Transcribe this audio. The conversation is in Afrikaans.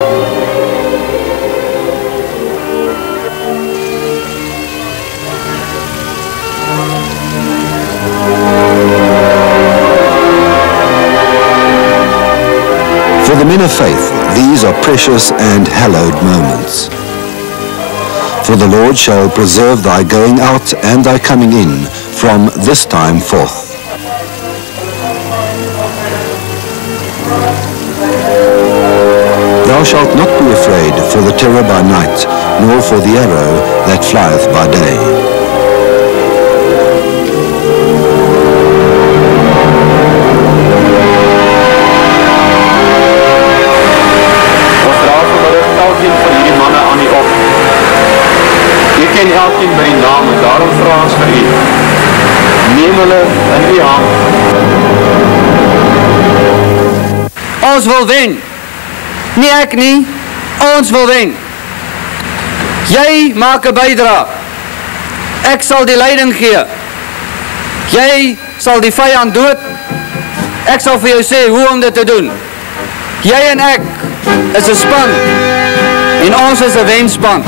For the men of faith, these are precious and hallowed moments. For the Lord shall preserve thy going out and thy coming in from this time forth. Thou shalt not be afraid for the terror by night, nor for the arrow that flieth by day. Ken elkeen by die naam en daarom vra ons vir u. Neem hulle in u hand. Ons wil wen. Nie ek nie, ons wil wen. Jy maak 'n bydrae. Ek sal die leiding gee. Jy sal die vyand dood. Ek sal vir jou sê hoe om dit te doen. Jy en ek is 'n span en ons is 'n wenspan.